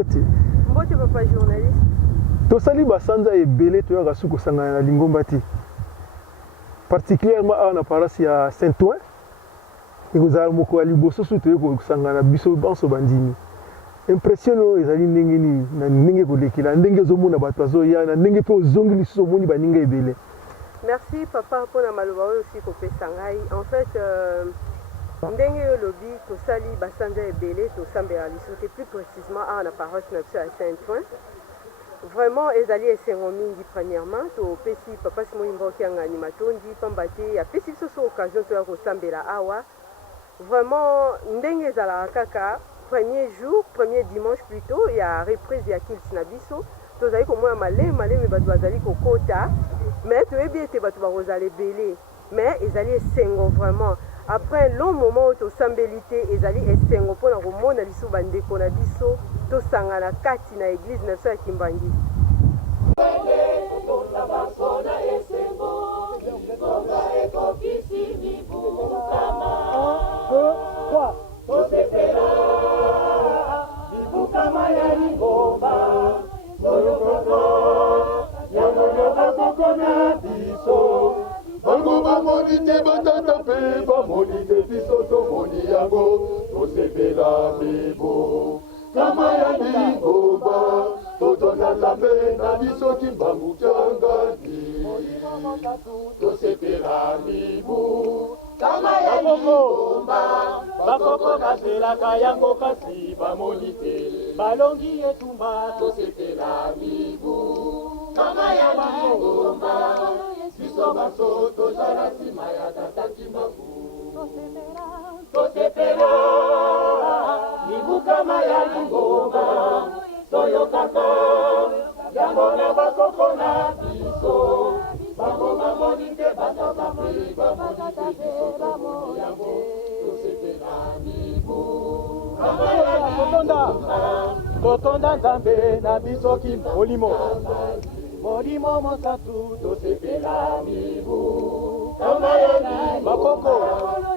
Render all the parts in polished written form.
Mbote papa journaliste. Tosali basanza ebele toyaka suko sangana na Lingomba ti. Particulièrement à la paroisse ya Saint-Ouen. Et vous avez moko aliboso soto ko sangana biso banso bandini. Impression ezali ndenge ni na ndenge ko lekila ndenge zomona bato azoya na ndenge pe ozongi lisusu moni baninga ebele. Merci papa pour la maloba aussi ko pesa ngai. En fait ndenge yo lobi to sali basanja ebele to sambela lisusu plus précisément à la paroisse na Saint-Ouen. Vraiment ezali esengo mingi premièrement to pesi papa Simon Mboki anga animatondi pambate ya pesi so occasion to ya ko sambela awa. Vraiment ndenge ezala kaka premier jour, premier dimanche plutôt, il y a reprise ya Kilti na biso. Tozali ko mona maleme bato bazali ko kota. Mais to ebi ete bato ba rozale belé. Mais ezali esengo vraiment. Après un long moment to sambelité ezali esengo pona ko mona liso bandeko na biso to sangana kati na église na sa Kimbangi. Bango bamonite batata pe bamonite biso tomoni yango tosepela bibo kama ya Lingomba totona nzambe na biso kimbangu kyangani tosepela bibo kama ya Lingomba bakoko bazelaka yango kasi bamonite balongi etumba tosepela bibo kama ya Lingomba biso baso tozala nsima ya tata Kimbangu tosepela libukama ya Lingomba toyokaka yango na bakoko na biso bango bamoni te batata pe bamonite biso tomoni yango tosepela libu kama ya Lingomba totonda nzambe na biso kimolimo molimo mosatu tosepela mibu kama ya Lingomba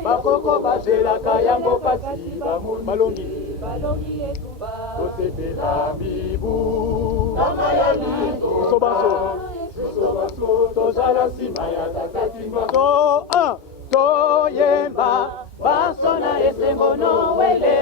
bakoko bazelaka yango kasi balongi tosepela mibu kama ya Lingomba biso tozala nsima ya tata Kimbangu toyemba baso na esengo nowele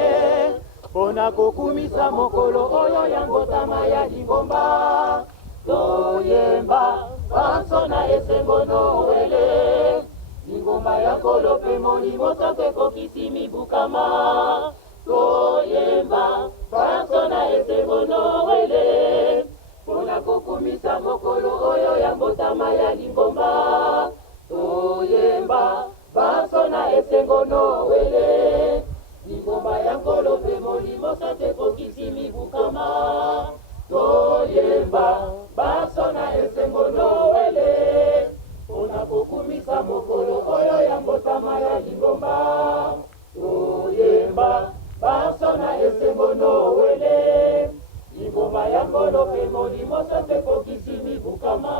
mpona kokumisa mokolo oyo ya mbotama ya Lingomba toyemba baso na esengo nowele Lingomba ya nkolo pe molimo santo ekokisi mibukama toyemba baso na esengo nowele mpona kokumisa mokolo oyo ya mbotama ya Lingomba toyemba baso na esengo nowele Lingomba ya nkolo pe molimo santo ekokisi mibukama toyemba baso na esengo nowele mpona kokumisa mokolo oyo ya mbotama ya Lingomba toyemba baso na esengo nowele Lingomba ya nkolo pe molimo santo ekokisi mibukama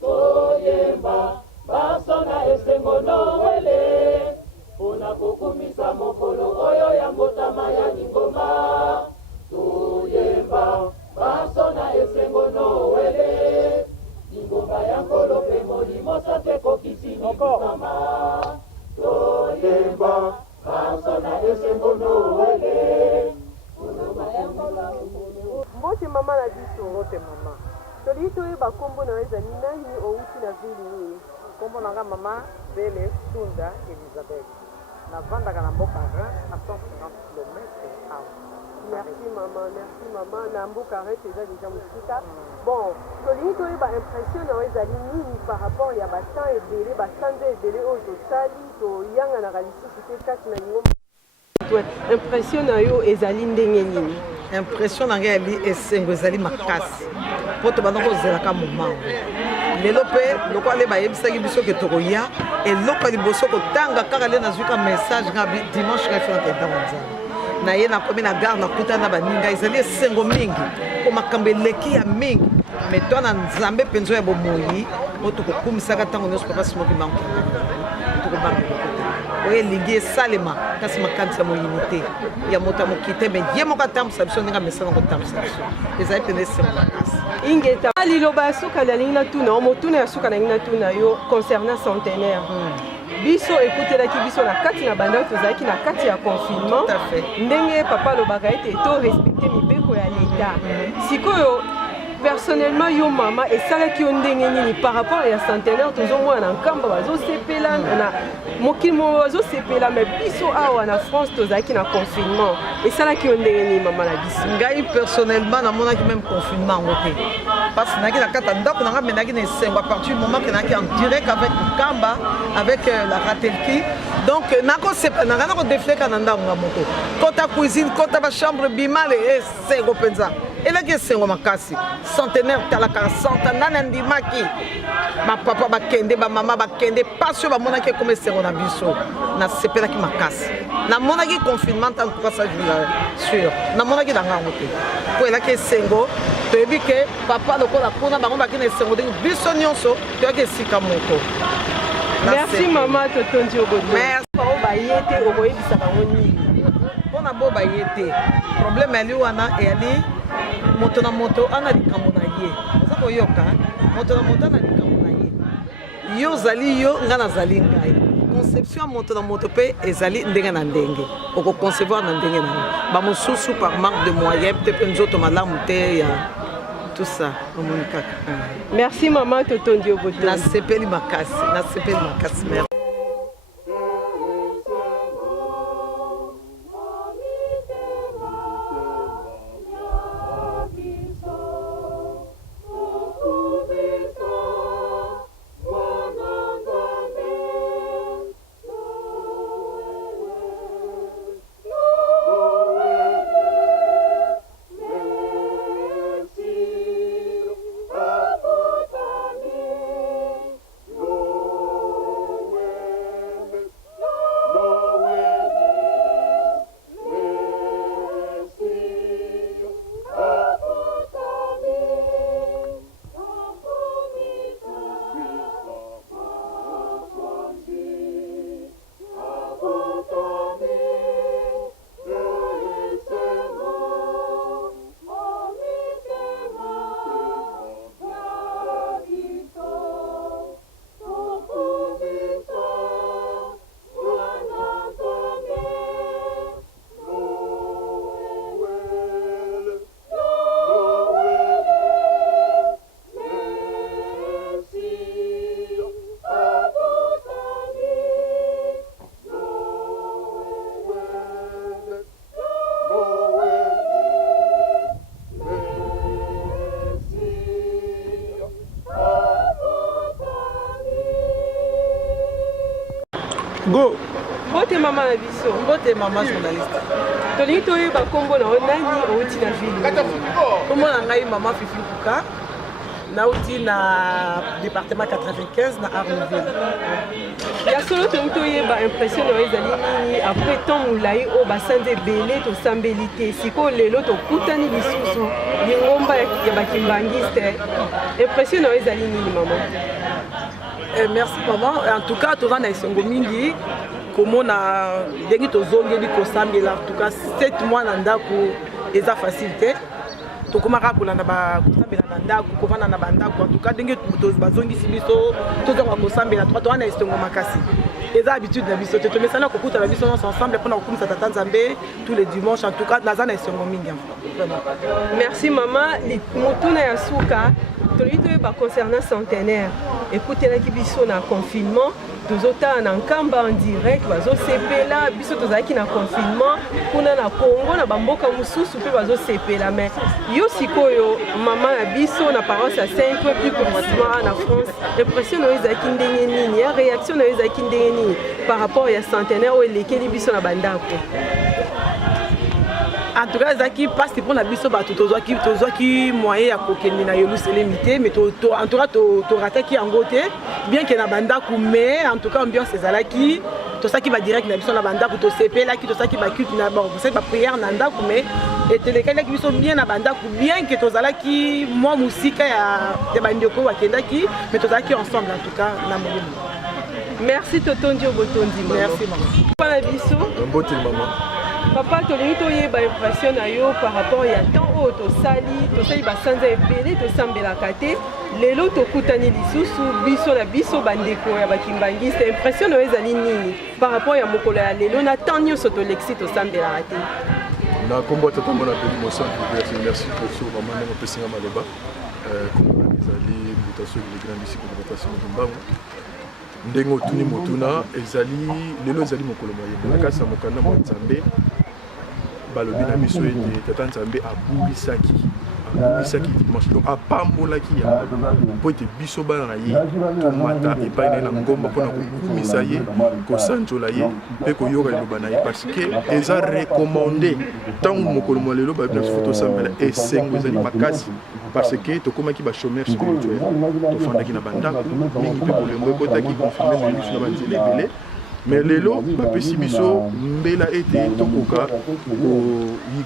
toyemba baso na esengo nowele mpona kokumisa mokolo oyo ya mbotama ya Lingomba toyemba baso na esengo nowele Lingomba ya nkolo pe molimo santo ekokisi mibukama toyemba baso na esengo nowele Mbote mama na biso mbote mama toli toyeba kombo na ezali nani outi na vili nini kombo nanga mama Bele Tunda Elizabeth navandaka na mboka à 150 km awa. Merci maman na mboka rete eza déjà mosika bon tolingi toyeba impression na ezali nini par rapport ya basan ebele basanja ebele oyo tosali toyanganaka lisusu te kati na Lingomba. Impression na yo ezali ndenge nini? Impression na ngai ali esengo ezali makasi po tobanda kozelaka moment lelo mpe lokola le bayebisaki biso ke tokoya eloko ya liboso kotanga kaka le nazwika message nga dimanche ngai fona kentango nzambe naye nakomi na gare nakuta na baninga ezali esengo mingi po makambo eleki ya mingi me to na nzambe mpenza ya bomoi po tokokumisaka ntango nyonso papa simoki bango tokobanga lokota oye elingi esalema kasi makanisi ya moyini te ya moto ya moki te me ye moko atambwisa biso ndenge amesana kotambwisa biso ezali pene esengo makasi ingeta liloba ya suka nalingi natuna motuna ya suka nalingi natuna yo concernant centenaire biso ekutelaki biso na kati na banda tozalaki na kati ya confinement ndenge papa alobaka ete to respecte mibeko ya leta sikoyo personnellement yo mama esalaki yo ndenge nini par rapport ya centenaire tozomona na nkamba bazosepela na mokili mo bazosepela me biso awa na France tozalaki na confinement esalaki yo ndenge nini mama na biso ngai personnellement namonaki même confinement yango te parce que naki na kati ya ndako nanga menaki na esengo à partir du moment que naki en direct avec nkamba avec la ratelki donc nakosepela nanga nakodefleka na ndako nga moko kota cuisine kota bachambre bimale esengo mpenza elaki esengo makasi centenaire talaka centenaire ndimaki bapapa bakende bamama bakende pasi oyo bamonaki ekoma esengo na biso nasepelaki makasi namonaki confinement en tout cas ça je sûr namonaki na ngango te po elaki esengo toyebi ke papa lokola kuna bango baki na esengo ndenge biso nyonso toyaki esika moko merci mama totondi obodo merci bao baye te okoyebisa bango nini mpona bo baye te problème yali wana eyali moto na moto ana likambo na ye oza koyoka moto na moto ana likambo na ye yo ozali yo nga nazali ngai conception ya moto na moto mpe ezali ndenge na ndenge okoconcevoir na ndenge na yo bamosusu par manque de moyen peut mpe nzoto malamu te ya tout ça omoni kaka merci mama totondi oboto nasepeli makasi merci Go. Mbote mama na biso. Mbote mama journaliste. Tolingi toyeba kombo na nani outi na ville. Kombo na ngai mama Fifi Kuka. Nauti na département 95 na Arnouville. Ya solo tolingi toyeba impression na ezali nini après temps mulai o basande belé to sambelité siko lelo to kutani lisusu lingomba ya bakimbangiste. Impression na ezali nini mama? Merci maman. En tout cas, tu vas dans les mingi. Comment on a dit que tu as dit que tu en tout cas 7 mois dans le c'est facilité. Tu comment pour la naba comment na banda en tout cas dingue tu bazongi sibiso tu as ko la 3 toi na estongo makasi. Les habitudes na biso te mais ça na ko kuta na biso ensemble pour na ko kumisa tata Nzambe tous les dimanches en tout cas na za na estongo mingi. Merci maman. Motuna ya suka tolito ba concernant centenaire. Écoutez la biso na confinement tozota na nkamba en direct bazosepela biso tozalaki na confinement kuna na Congo na bamboka mususu pe bazosepela mais yo sikoyo mama na biso na paroisse à Saint-Ouen plus précisément na France impression na ezalaki ndenge nini ya réaction na ezalaki ndenge nini par rapport ya centenaire o elekeli biso na bandako. En tout cas, Zaki passe pour la biso bato tozwaki moyen ya kokende na Yerusalem te mais en tout cas to rataki en côté bien que na banda ku mais en tout cas ambiance ezalaki to saki ba direct na biso na banda ku to sepela ki to saki ba culte na bon c'est ba prière na ndako mais et telekaki biso bien na banda ku bien que tozalaki moi musika ya bandeko bakendaki mais tozalaki ensemble en tout cas na molimo. Merci Totondi Obotondi. Merci maman. Pana biso. Mbote maman. Papa tolingi toyeba impression na yo par rapport ya temps oyo tosali basanza ebele tosambelaka te lelo tokutani lisusu biso na biso bandeko ya bakimbangiste impression na yo ezali nini par rapport ya mokolo ya lelo na temps nyonso tolekisi tosambelaka te na kombo tata mona peli mosan merci pour so maman ndenge opesinga maloba kombo ezali mutation le grand ici pour mutation mbango ndenge otuni motuna ezali lelo ezali mokolo moyembe na kasi ya mokanda mwa nzambe balobi na biso ete tata nzambe abubisaki dimanche donc apambolaki yango mpo ete biso bana na ye tomata epai na ye na ngomba mpona kokumisa ye kosanzola ye mpe koyoka liloba na ye parce que eza recommandé ntango mokolo mwa lelo bayebi na biso fo tosambela esengo ezali makasi parce que tokomaki bachômeur spirituel tofandaki na bandako mingi mpe bolembo ekotaki konfirme na biso na banzela ebele mais lelo bapesi biso mbela ete tokoka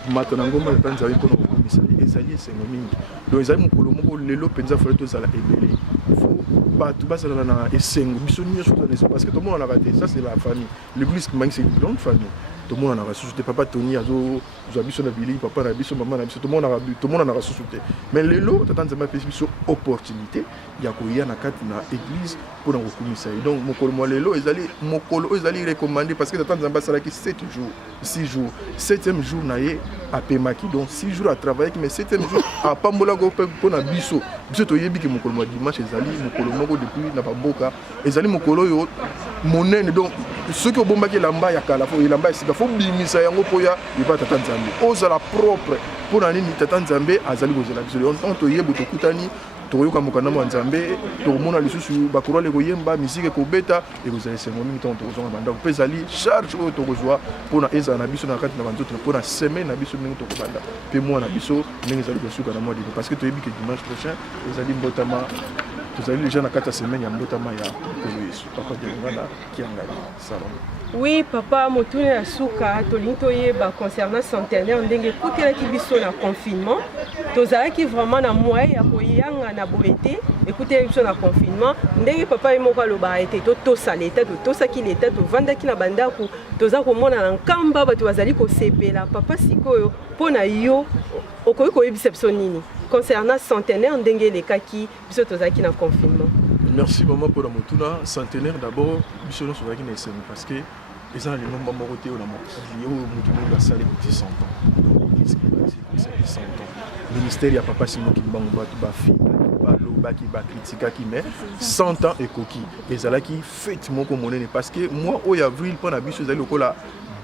komata na ngomba tata nzambe mpona kokumisa ye ezali esengo mingi donc ezali mokolo moko lelo mpenza fale tozala ebele fo bato bazala na esengo biso nyonso tozala na esengo parce que tomonanaka te ça c'est la famille l'église kimbangi c'est une grande famille tomonanaka susu te papa toni azozwa biso na bilei papa na biso mama na biso tomonanaka susu te mais lelo tata nzambe apesi biso opportunité ya koya na kati na église mpona kokumisa ye donc mokolo mwa lelo ezali mokolo oyo ezali recommandé parce que tata nzambe asalaki 7 jours 6 jours 7e jour na ye apemaki donc 6 jours atravaillaki mais 7e jour apambolaki mpe mpona biso toyebi ke mokolo mwa dimanche ezali mokolo moko depuis na bamboka ezali mokolo oyo monene donc soki obombaki elamba ya kala fo elamba ya sika fo bimisa yango mpo ya liba tata nzambe ozala propre mpona nini tata nzambe azali kozela biso leo toyeba tokutani tokoyoka mokanda mwa nzambe tokomona lisusu bakorale koyemba misike ekobeta ekozala esengo mingi ntango tokozwanga bandako mpe ezali charge oyo tokozwa mpona ezala na biso na kati na banzoto mpona semaine na biso ndenge tokobanda mpe mwa na biso ndenge ezali kosuka na mwa dino parce que toyebi ke dimanche prochain ezali mbotama tozali déjà na kati ya semaine ya mbotama ya mokolo yesu pakodelinga na kiangai salon. Oui, papa, motune ya suka tolingi toyeba concernant centenaire ndenge ekutelaki biso na confinement tozalaki vraiment na moyen ya koyanga na boye te ekutelaki biso na confinement ndenge papa ye moko alobaka ete totosa leta totosaki leta tovandaki na bandako toza komona na nkamba bato bazali kosepela papa sikoyo mpo na yo okoki koyebisa biso nini concernant centenaire ndenge elekaki biso tozalaki na confinement. Merci maman pour la motuna centenaire d'abord biso nyonso tozalaki na esengo parce que eza na lingomba moko te oyo na mokili oyo motu ndenge asali kuti 100 ans donc l'église qui 100 ans ministère ya papa Simon Kimbangu bato bafingaki balobaki bakritikaki mais 100 ans ekoki ezalaki fête moko monene parce que mois oyo avril mpo na biso ezali lokola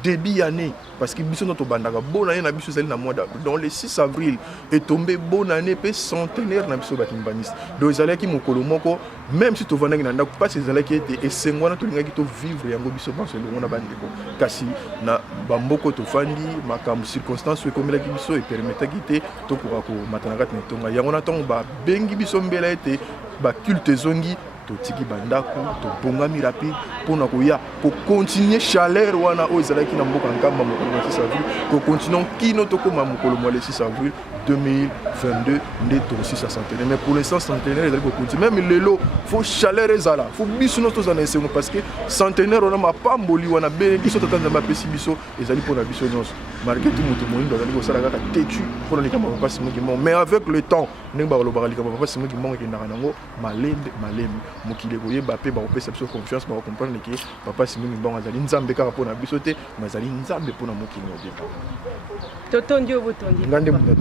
début année parce que biso notre bandaka bonne année na biso zali na mois d'avril donc le 6 avril est tombé bonne année pe centenaire na biso bakimbaniste donc ezalaki mokolo moko même si tovandaki na ndako parce ezalaki ete esengwana tolingaki to vivre yango biso banso elongo na bandeko kasi na bamboko tofandi makambo circonstance ekomelaki biso epermetaki te tokoka komata na kati na etonga yango na ntongo babengi biso mbela ete baculte ezongi totiki bandako tobongami rapide mpona koya kocontinue chaleur wana oyo ezalaki na mboka nkamba mokolo na 6 avril kocontinue kino tokóma mokolo mwa le 6 avril 2022 nde tokosisa centenaire mais pour l'instant centenaire ezali kocontinue même lelo fo chaleur ezala fo biso nyonso tozala na esengo parce que centenaire wana mapamboli wana bene biso tata nzambe apesi biso ezali mpona biso nyonso malgré tout moto moyindo azali kosala kaka tetu mpona likambo papa Simon Kimbangu mais avec le temps ndenge bakolobaka likambo papa Simon Kimbangu ekendaka nango malembe mokili koyeba mpe bakopesa biso confiance bakokomprendre ke papa Simon Kimbangu azali nzambe kaka mpona biso te mais azali nzambe mpona mokili mobimba totondi obotondi ngande mutu